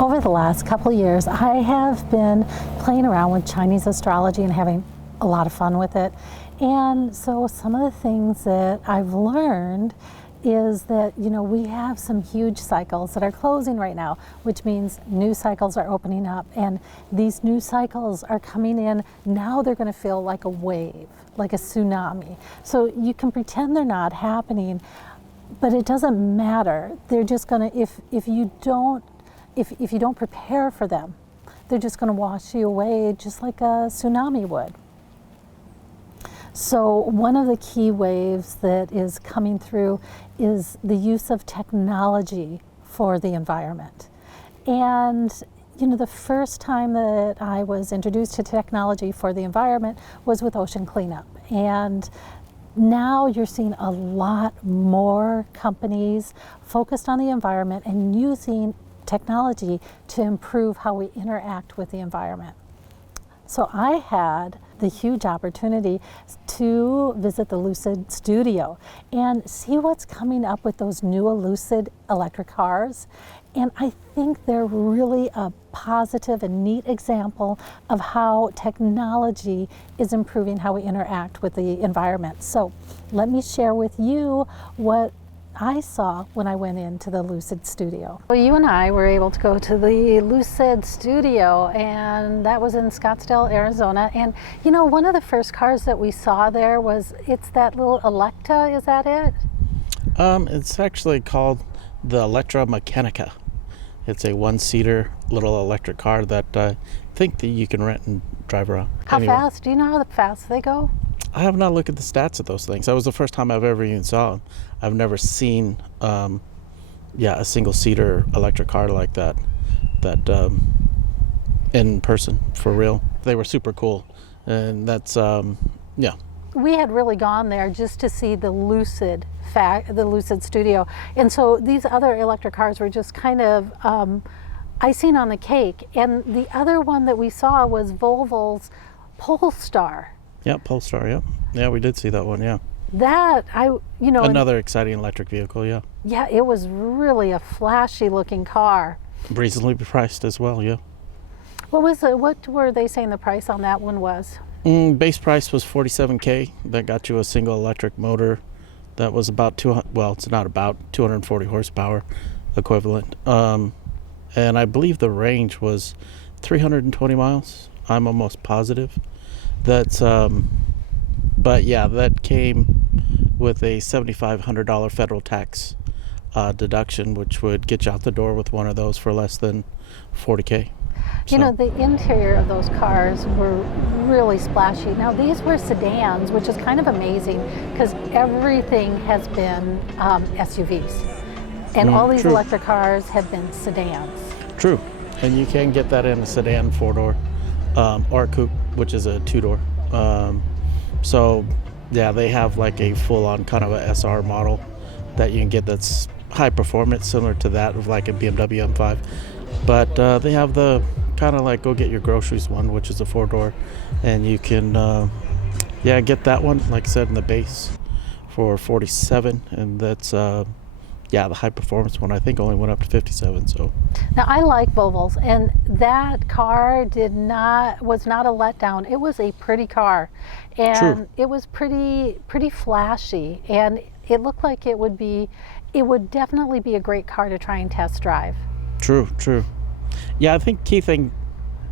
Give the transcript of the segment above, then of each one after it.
Over the last couple of years, I have been playing around with Chinese astrology and having a lot of fun with it. And so some of the things that I've learned is that, we have some huge cycles that are closing right now, which means new cycles are opening up. And these new cycles are coming in. Now they're going to feel like a wave, like a tsunami. So you can pretend they're not happening, but it doesn't matter. They're just going to, if you don't prepare for them, they're just going to wash you away just like a tsunami would. So one of the key waves that is coming through is the use of technology for the environment. And the first time that I was introduced to technology for the environment was with ocean cleanup. And now you're seeing a lot more companies focused on the environment and using technology to improve how we interact with the environment. So I had the huge opportunity to visit the Lucid studio and see what's coming up with those new Lucid electric cars. And I think they're really a positive and neat example of how technology is improving how we interact with the environment. So let me share with you what I saw when I went into the Lucid studio. Well, you and I were able to go to the Lucid studio, and that was in Scottsdale, Arizona. And one of the first cars that we saw there it's that little Electra, is that it? It's actually called the Electra Meccanica. It's a one-seater little electric car that I think that you can rent and drive around. How fast? Do you know how fast they go? I have not looked at the stats of those things. That was the first time I've ever even saw them. I've never seen, a single-seater electric car like that in person, for real. They were super cool, and that's, We had really gone there just to see the Lucid studio, and so these other electric cars were just kind of icing on the cake. And the other one that we saw was Volvo's Polestar. Yeah, Polestar, yeah. Yeah, we did see that one, yeah. That, Another exciting electric vehicle, yeah. Yeah, it was really a flashy looking car. Reasonably priced as well, yeah. What were they saying the price on that one was? Base price was $47K. That got you a single electric motor. That was about 240 horsepower equivalent. And I believe the range was 320 miles. I'm almost positive. That's, but yeah, that came with a $7,500 federal tax deduction, which would get you out the door with one of those for less than $40K. The interior of those cars were really splashy. Now, these were sedans, which is kind of amazing because everything has been SUVs. And all these electric cars have been sedans. True. And you can get that in a sedan four-door or a coupe, which is a two-door. So, yeah, they have like a full-on kind of a SR model that you can get that's high performance, similar to that of like a BMW M5. But they have the kind of like go get your groceries one, which is a four-door, and you can get that one, like I said, in the base for $47, and that's the high performance one I think only went up to $57. So now I like Volvos, and that car was not a letdown. It was a pretty car, and it was pretty flashy, and it looked like it would definitely be a great car to try and test drive. True. Yeah, I think key thing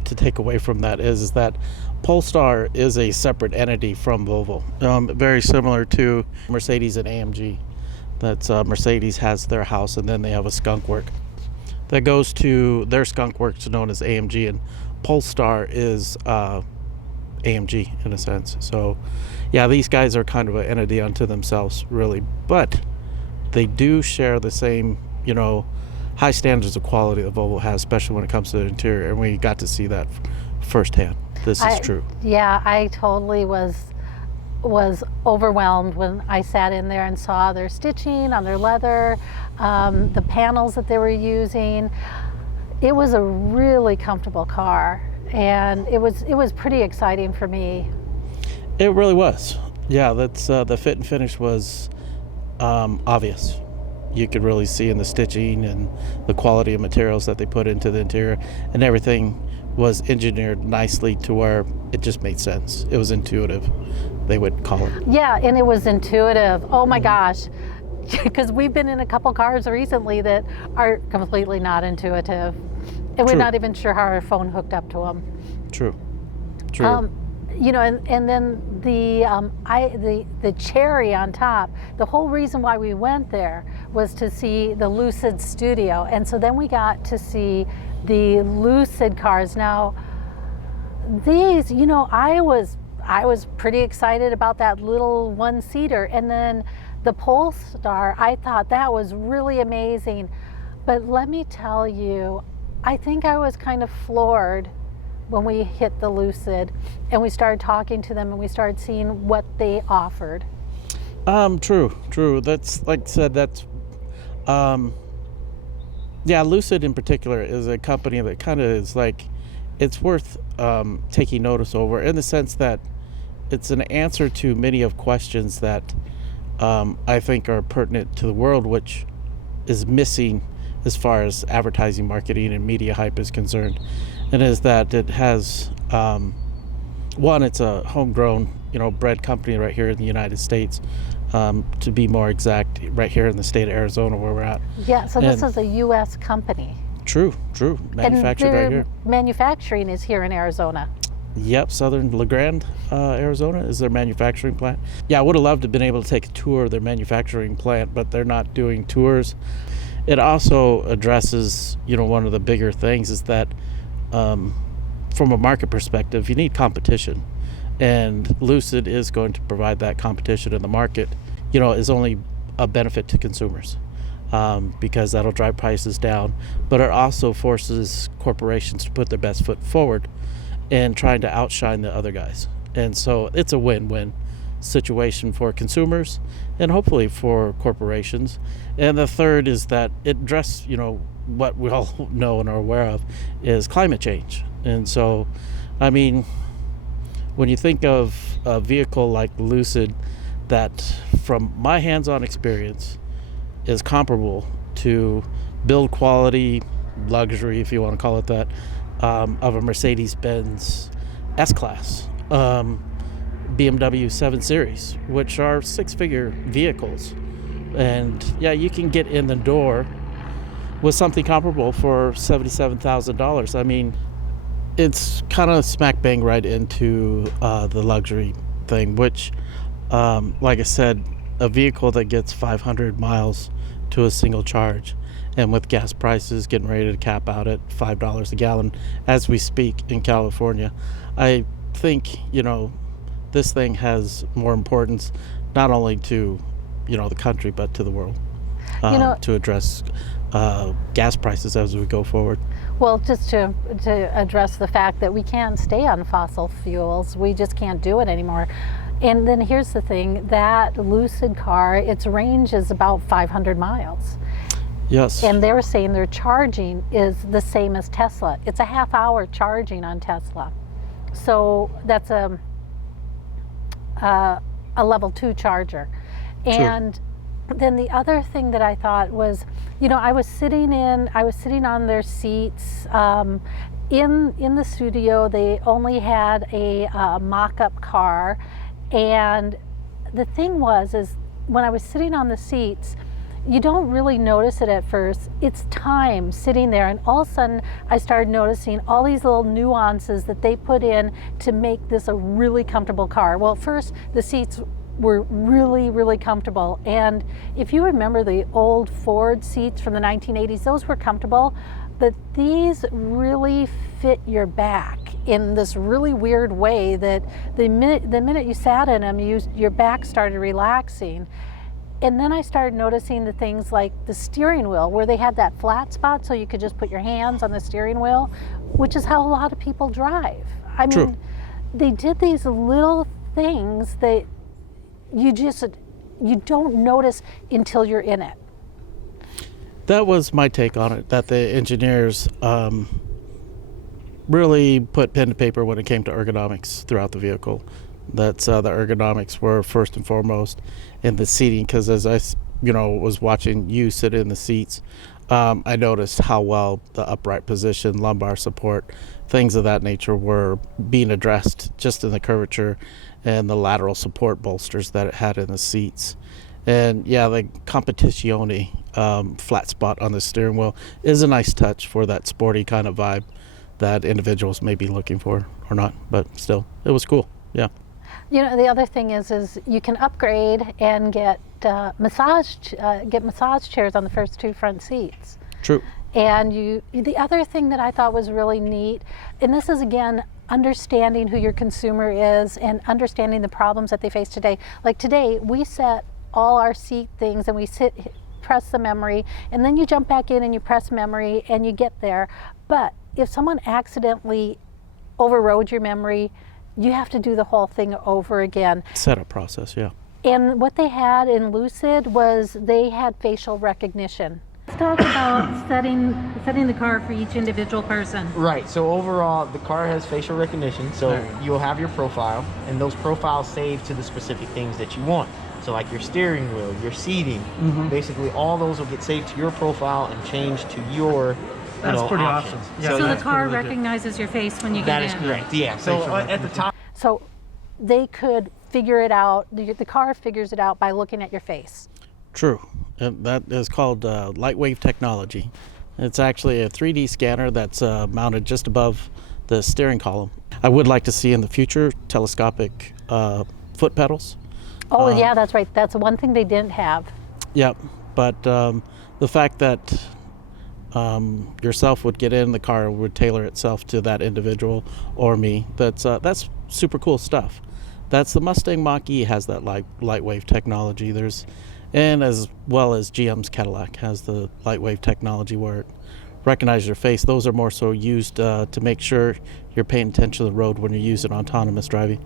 to take away from that is that Polestar is a separate entity from Volvo, very similar to Mercedes and AMG. That's Mercedes has their house, and then they have a skunk work that goes to their skunk works known as AMG, and Polestar is AMG in a sense. So yeah, these guys are kind of an entity unto themselves, really, but they do share the same high standards of quality that Volvo has, especially when it comes to the interior, and we got to see that firsthand. This is true. Yeah, I totally was overwhelmed when I sat in there and saw their stitching on their leather, the panels that they were using. It was a really comfortable car, and it was pretty exciting for me. It really was. Yeah, that's the fit and finish was obvious. you could really see in the stitching and the quality of materials that they put into the interior, and everything was engineered nicely to where it just made sense. It was intuitive, they would call it. Yeah, and it was intuitive. Oh my gosh. Because we've been in a couple cars recently that are completely not intuitive. And we're True. not even sure how our phone hooked up to them. True. True. You know, and then the cherry on top, the whole reason why we went there was to see the Lucid studio. And so then we got to see the Lucid cars. Now, these, you know, I was pretty excited about that little one-seater. And then the Polestar, I thought that was really amazing. But let me tell you, I think I was kind of floored when we hit the Lucid and we started talking to them and we started seeing what they offered. True. That's, like I said, that's, yeah, Lucid in particular is a company that kind of is like, it's worth taking notice over, in the sense that it's an answer to many of questions that I think are pertinent to the world, which is missing as far as advertising, marketing, and media hype is concerned. And is that it has, one, it's a homegrown, you know, bred company right here in the United States, to be more exact, right here in the state of Arizona where we're at. Yeah, so this is a U.S. company. True. Manufactured right here. Manufacturing is here in Arizona. Yep, Southern La Grande, Arizona is their manufacturing plant. Yeah, I would have loved to have been able to take a tour of their manufacturing plant, but they're not doing tours. It also addresses, you know, one of the bigger things is that from a market perspective, you need competition. And Lucid is going to provide that competition in the market, you know, is only a benefit to consumers, because that'll drive prices down. But it also forces corporations to put their best foot forward and trying to outshine the other guys. And so it's a win-win situation for consumers and hopefully for corporations. And the third is that it addresses, you know, what we all know and are aware of is climate change. And so, I mean, when you think of a vehicle like Lucid that, from my hands-on experience, is comparable to build quality, luxury, if you want to call it that, of a Mercedes-Benz S-Class, BMW 7 Series, which are six-figure vehicles. And yeah, you can get in the door with something comparable for $77,000. I mean, it's kind of smack bang right into the luxury thing, which, like I said, a vehicle that gets 500 miles to a single charge, and with gas prices getting ready to cap out at $5 a gallon as we speak in California, I think, you know, this thing has more importance not only to, you know, the country, but to the world, to address gas prices as we go forward. Well, just to address the fact that we can't stay on fossil fuels, we just can't do it anymore. And then here's the thing, that Lucid car, its range is about 500 miles. Yes. And they're saying their charging is the same as Tesla. It's a half-hour charging on Tesla. So that's a level 2 charger. And then the other thing that I thought was, you know, I was sitting on their seats. In the studio, they only had a mock-up car. And the thing is when I was sitting on the seats, you don't really notice it at first. It's time sitting there, and all of a sudden I started noticing all these little nuances that they put in to make this a really comfortable car. Well, first, the seats were really, really comfortable. And if you remember the old Ford seats from the 1980s, those were comfortable, but these really fit your back in this really weird way that the minute you sat in them, your back started relaxing. And then I started noticing the things like the steering wheel, where they had that flat spot so you could just put your hands on the steering wheel, which is how a lot of people drive. I mean, they did these little things that you don't notice until you're in it. That was my take on it, that the engineers really put pen to paper when it came to ergonomics throughout the vehicle. That's the ergonomics were first and foremost in the seating, because as I was watching you sit in the seats, I noticed how well the upright position, lumbar support, things of that nature were being addressed just in the curvature and the lateral support bolsters that it had in the seats. And yeah, the competizione flat spot on the steering wheel is a nice touch for that sporty kind of vibe that individuals may be looking for or not, but still, it was cool. Yeah. The other thing is you can upgrade and get massage chairs on the first 2 front seats. True. And the other thing that I thought was really neat, and this is again understanding who your consumer is and understanding the problems that they face today. Like today, we set all our seat things and we press the memory, and then you jump back in and you press memory and you get there. But if someone accidentally overrode your memory, you have to do the whole thing over again. Setup process, yeah. And what they had in Lucid was they had facial recognition. Let's talk about setting the car for each individual person. Right, so overall the car has facial recognition, so you'll have your profile, and those profiles save to the specific things that you want. So like your steering wheel, your seating, basically all those will get saved to your profile and changed to your That's pretty options. awesome. Yeah, so that's the car pretty legit. recognizes your face when you get in. That is correct, yeah. So at the top. So they could figure it out, the car figures it out by looking at your face. True. And that is called light wave technology. It's actually a 3D scanner that's mounted just above the steering column. I would like to see in the future telescopic foot pedals. Oh yeah, that's right. That's one thing they didn't have. Yep. But the fact that yourself would get in the car would tailor itself to that individual or me. That's super cool stuff. That's the Mustang Mach-E has that light wave technology. And as well as GM's Cadillac has the light wave technology where it recognizes your face. Those are more so used to make sure you're paying attention to the road when you're using autonomous driving.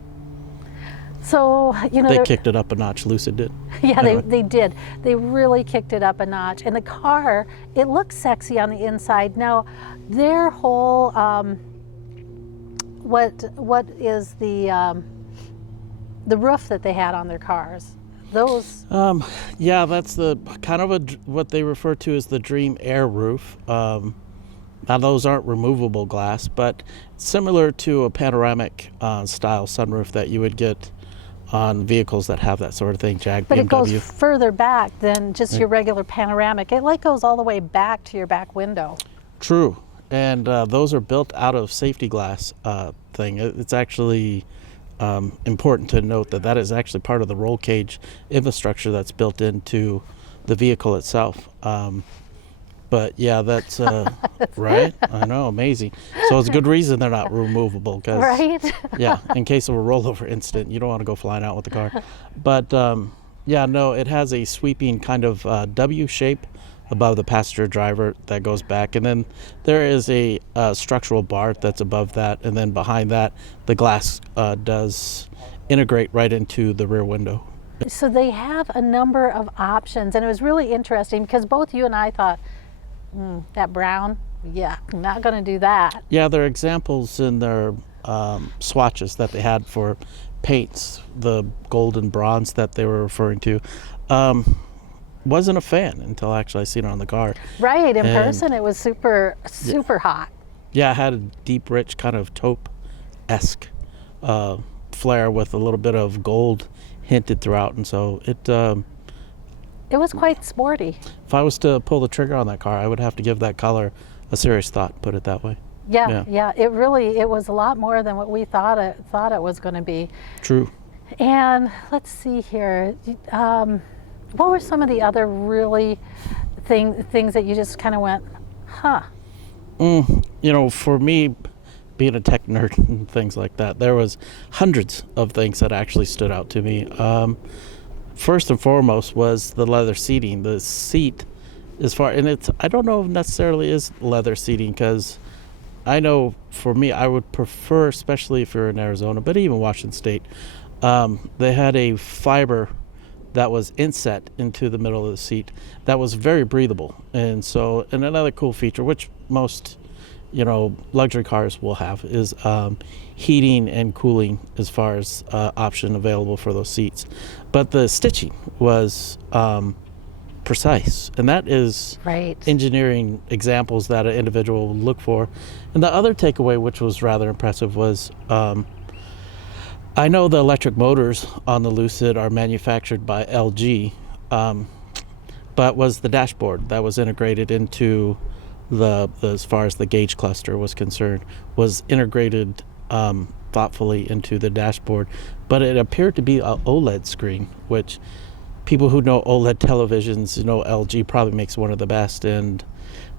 So, they kicked it up a notch, Lucid did. Yeah, Anyway. they did. They really kicked it up a notch. And the car, it looks sexy on the inside. Now, their whole, what is the roof that they had on their cars? Those. Yeah, that's the kind of what they refer to as the Dream Air roof. Now those aren't removable glass, but similar to a panoramic style sunroof that you would get on vehicles that have that sort of thing, Jag, But BMW. it goes further back than just your regular panoramic. It goes all the way back to your back window. True, and those are built out of safety glass thing. It's actually important to note that is actually part of the roll cage infrastructure that's built into the vehicle itself. But yeah, that's right. I know, amazing. So it's a good reason they're not removable, because Right? yeah, in case of a rollover incident, you don't want to go flying out with the car. But yeah, no, it has a sweeping kind of W shape above the passenger driver that goes back, and then there is a structural bar that's above that, and then behind that the glass does integrate right into the rear window. So they have a number of options, and it was really interesting because both you and I thought, that brown, yeah, I'm not going to do that. Yeah, there are examples in their swatches that they had for paints, the gold and bronze that they were referring to. Wasn't a fan until actually I seen it on the car. Right, in person it was super hot. Yeah, it had a deep, rich kind of taupe-esque flare with a little bit of gold hinted throughout, and so It was quite sporty. if I was to pull the trigger on that car, I would have to give that color a serious thought, put it that way. Yeah. It was a lot more than what we thought it was going to be. True. And let's see here. What were some of the other really things that you just kind of went, huh? For me, being a tech nerd and things like that, there was hundreds of things that actually stood out to me. First and foremost was the leather seating. The seat, I don't know if necessarily is leather seating, because I know for me, I would prefer, especially if you're in Arizona, but even Washington State, they had a fiber that was inset into the middle of the seat that was very breathable. And another cool feature, which most luxury cars will have, is heating and cooling as far as option available for those seats. But the stitching was precise, and that is Right. engineering examples that an individual will look for. And the other takeaway, which was rather impressive, was I know the electric motors on the Lucid are manufactured by LG, but was the dashboard that was integrated into the as far as the gauge cluster was concerned, was integrated thoughtfully into the dashboard. But it appeared to be a OLED screen, which people who know OLED televisions know LG probably makes one of the best.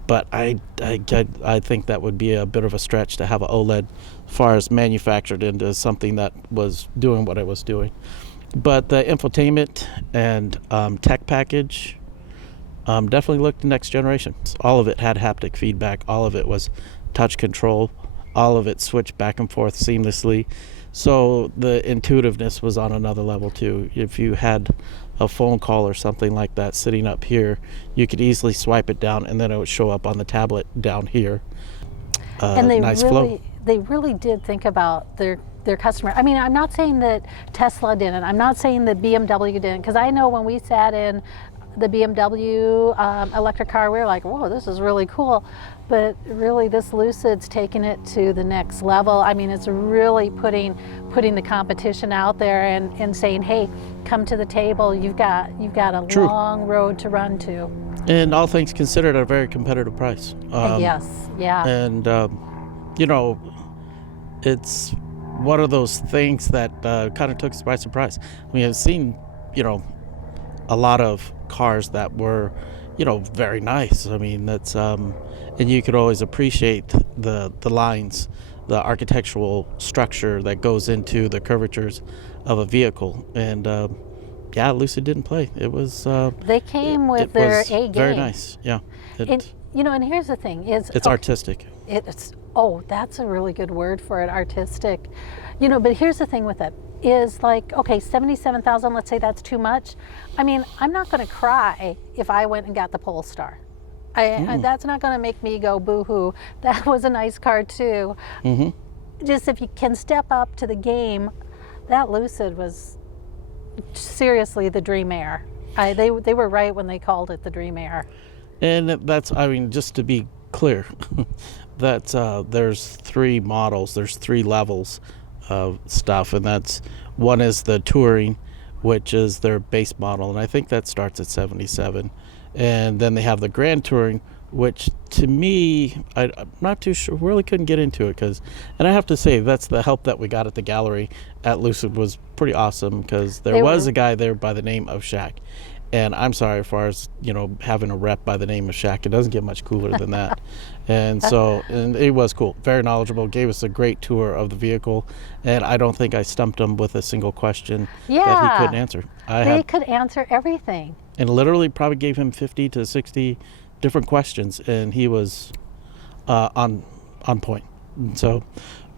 But I think that would be a bit of a stretch to have an OLED as far as manufactured into something that was doing what it was doing. But the infotainment and tech package definitely looked next generation. All of it had haptic feedback. All of it was touch control. All of it switched back and forth seamlessly. So the intuitiveness was on another level too. If you had a phone call or something like that sitting up here, you could easily swipe it down and then it would show up on the tablet down here. And Flow. they really did think about their customer. I mean, I'm not saying that Tesla didn't. I'm not saying that BMW didn't, because I know when we sat in the BMW electric car, we were like, whoa, this is really cool. But really, this Lucid's taking it to the next level. I mean, it's really putting the competition out there and saying, hey, come to the table. You've got a True. long road to run to. And all things considered, at a very competitive price. Yes, yeah. And it's one of those things that kind of took us by surprise. I mean, I've seen, a lot of cars that were, very nice. I mean, that's and you could always appreciate the lines, the architectural structure that goes into the curvatures of a vehicle. And Lucid didn't play. It was They came with their A game. Very nice. Yeah. And here's the thing: it's artistic. That's a really good word for it, artistic. But here's the thing with it is, like, okay, 77,000. Let's say that's too much. I mean, I'm not going to cry if I went and got the Polestar. That's not going to make me go boo-hoo. That was a nice car too. Mm-hmm. Just if you can step up to the game, that Lucid was seriously the Dream Air. They were right when they called it the Dream Air. And that's, just to be clear, that there's three models, there's three levels of stuff, and that's one is the Touring, which is their base model, and I think that starts at 77. And then they have the Grand Touring, which to me, I'm not too sure, really couldn't get into it, and I have to say, that's the help that we got at the gallery at Lucid was pretty awesome, because there was a guy there by the name of Shaq. And I'm sorry, as far as, having a rep by the name of Shaq, it doesn't get much cooler than that. And it was cool, very knowledgeable, gave us a great tour of the vehicle, and I don't think I stumped him with a single question that he couldn't answer. They could answer everything. And literally probably gave him 50 to 60 different questions, and he was on point. And so,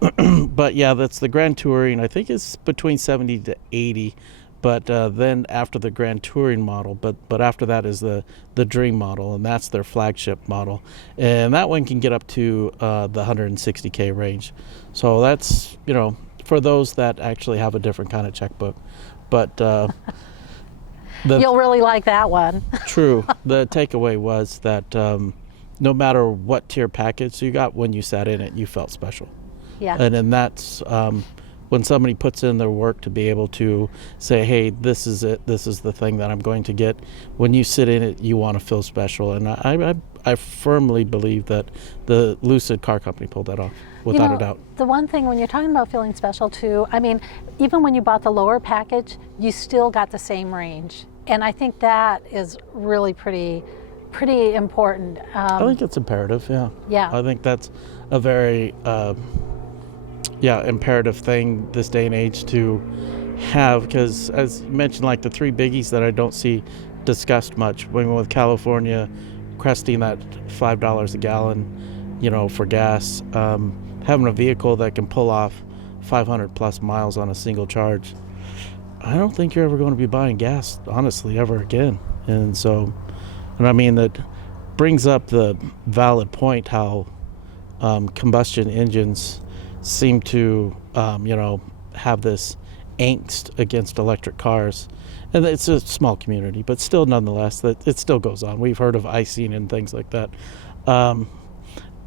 but yeah, that's the Grand Touring. I think it's between 70 to 80. But then after the Grand Touring model, but after that is the Dream model, and that's their flagship model, and that one can get up to the 160K range. So that's for those that actually have a different kind of checkbook. But you'll really like that one. True. The takeaway was that no matter what tier package you got, when you sat in it, you felt special. Yeah. And then that's when somebody puts in their work to be able to say, hey, this is it, this is the thing that I'm going to get. When you sit in it, you want to feel special. And I firmly believe that the Lucid Car Company pulled that off, without a doubt. The one thing, when you're talking about feeling special too, I mean, even when you bought the lower package, you still got the same range. And I think that is really pretty important. I think it's imperative, yeah. Yeah. I think that's a very imperative thing this day and age to have, because as you mentioned, like the three biggies that I don't see discussed much, with California cresting that $5 a gallon, for gas, having a vehicle that can pull off 500 plus miles on a single charge. I don't think you're ever going to be buying gas, honestly, ever again. And I mean, that brings up the valid point how combustion engines seem to, have this angst against electric cars. And it's a small community, but still, nonetheless, that it still goes on. We've heard of icing and things like that.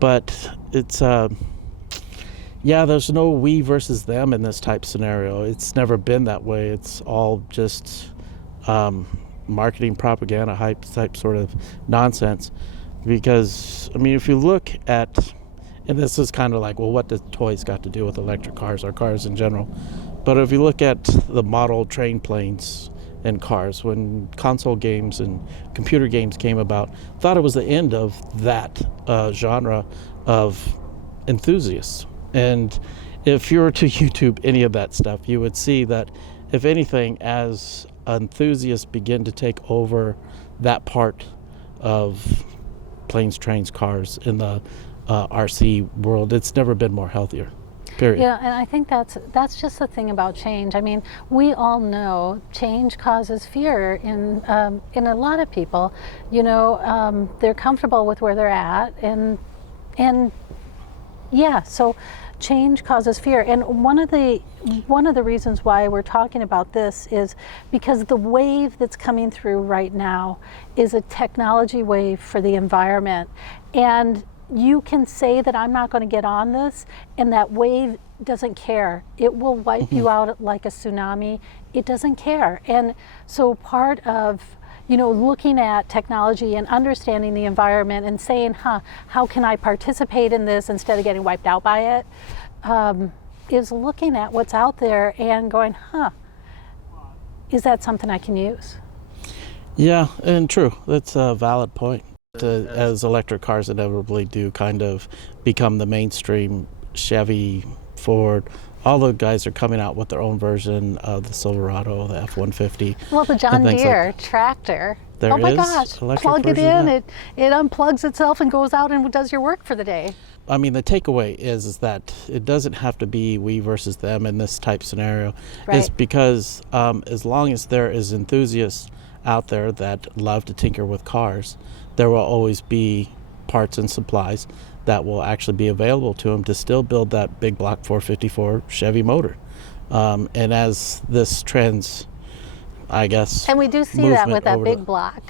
But it's, there's no we versus them in this type scenario. It's never been that way. It's all just marketing propaganda, hype type sort of nonsense. Because, I mean, if you look at, and this is kind of like, well, what does toys got to do with electric cars or cars in general? But if you look at the model train planes and cars, when console games and computer games came about, thought it was the end of that genre of enthusiasts. And if you were to YouTube any of that stuff, you would see that, if anything, as enthusiasts begin to take over that part of planes, trains, cars in the RC world, it's never been more healthier. Period. Yeah, and I think that's just the thing about change. I mean, we all know change causes fear in a lot of people. You know, they're comfortable with where they're at, and yeah, so change causes fear. And one of the reasons why we're talking about this is because the wave that's coming through right now is a technology wave for the environment. And you can say that I'm not going to get on this, and that wave doesn't care. It will wipe you out like a tsunami. It doesn't care. And so part of, you know, looking at technology and understanding the environment and saying, how can I participate in this instead of getting wiped out by it, is looking at what's out there and going, is that something I can use? Yeah, and true. That's a valid point. As electric cars inevitably do kind of become the mainstream, Chevy, Ford, all the guys are coming out with their own version of the Silverado, the F-150. Well, the John Deere tractor. There oh my is gosh, plug it in, it unplugs itself and goes out and does your work for the day. I mean, the takeaway is that it doesn't have to be we versus them in this type scenario. Right. It's because as long as there is enthusiasts out there that love to tinker with cars, there will always be parts and supplies that will actually be available to them to still build that big block 454 Chevy motor. And as this trends, I guess, and we do see that with that big block.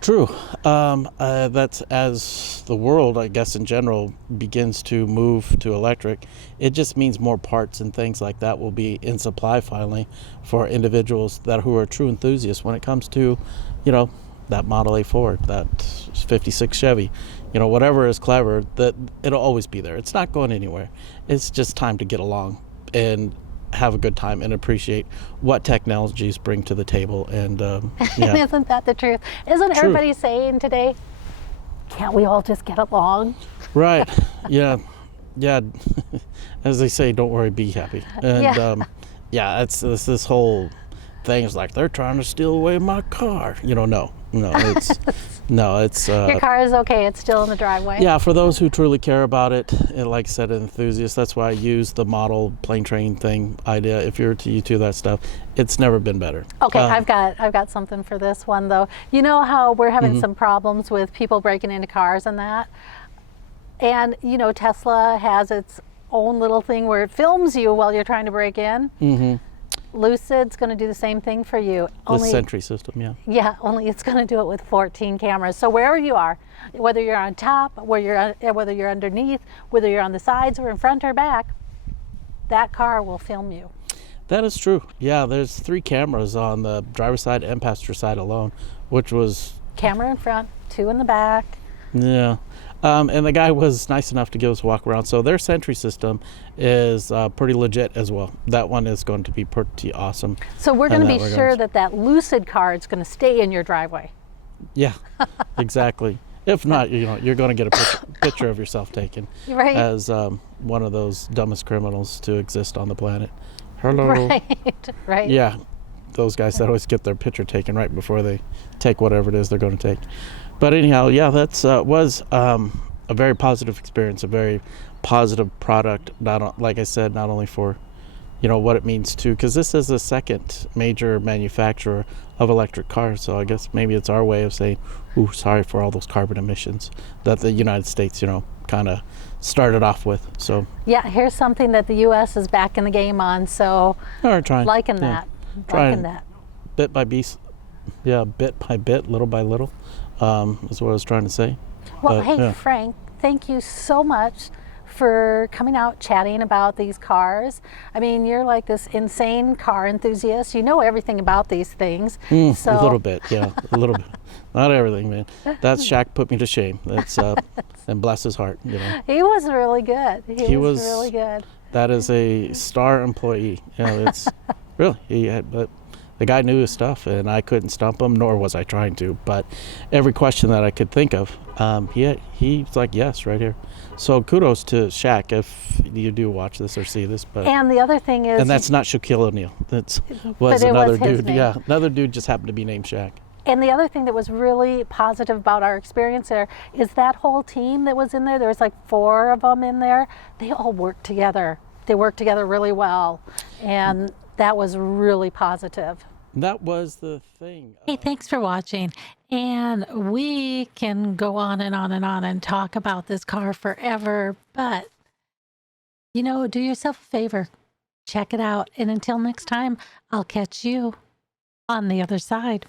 True. That's as the world, I guess, in general, begins to move to electric. It just means more parts and things like that will be in supply finally for individuals who are true enthusiasts when it comes to, you know, that Model A Ford, that 56 Chevy, you know, whatever is clever, that it'll always be there. It's not going anywhere. It's just time to get along and have a good time and appreciate what technologies bring to the table. And yeah. Isn't that the truth? Isn't True. Everybody saying today, can't we all just get along? Right. Yeah. Yeah. As they say, don't worry, be happy. And it's this whole thing is like, they're trying to steal away my car. You know, no, it's your car is okay. It's still in the driveway. Yeah, for those who truly care about it, and like I said, enthusiasts. That's why I use the model plane train thing idea. If you're to YouTube that stuff, it's never been better. Okay, I've got something for this one though. You know how we're having some problems with people breaking into cars and that, and you know Tesla has its own little thing where it films you while you're trying to break in. Mm-hmm. Lucid's going to do the same thing for you. The Sentry system, yeah. Yeah, only it's going to do it with 14 cameras. So wherever you are, whether you're on top, whether you're underneath, whether you're on the sides or in front or back, that car will film you. That is true. Yeah, there's 3 cameras on the driver's side and passenger side alone, which was... Camera in front, 2 in the back. Yeah. And the guy was nice enough to give us a walk around. So their Sentry system is pretty legit as well. That one is going to be pretty awesome. So we're going to be sure that Lucid car is going to stay in your driveway. Yeah, exactly. If not, you know, you're going to get a picture of yourself taken as one of those dumbest criminals to exist on the planet. Hello. Right. Yeah, those guys that always get their picture taken right before they take whatever it is they're going to take. But anyhow, yeah, that's was a very positive experience, a very positive product. Like I said, not only for, you know, what it means to, because this is the second major manufacturer of electric cars. So I guess maybe it's our way of saying, ooh, sorry for all those carbon emissions that the United States, you know, kind of started off with. So Yeah, here's something that the U.S. is back in the game on. So we're trying. liking Yeah. that. Trying Liking that. bit by bit, bit by bit, little by little, is what I was trying to say. Well, But, hey, yeah. Frank, thank you so much for coming out chatting about these cars. I mean, you're like this insane car enthusiast. You know everything about these things. A little bit, yeah, a little bit. Not everything, man. That Shaq put me to shame. That's and bless his heart. You know, He was really good. He was really good. that is a star employee. You know, it's really but the guy knew his stuff, and I couldn't stump him, nor was I trying to. But every question that I could think of, he's like, yes, right here. So kudos to Shaq if you do watch this or see this. But And the other thing is, and that's not Shaquille O'Neal. That But was it another was his dude. name. Yeah, another dude just happened to be named Shaq. and the other thing that was really positive about our experience there is that whole team that was in there. There was like 4 of them in there. They all worked together. They worked together really well, and that was really positive. That was the thing. Hey, thanks for watching. And we can go on and on and on and talk about this car forever, but do yourself a favor. Check it out. And until next time, I'll catch you on the other side.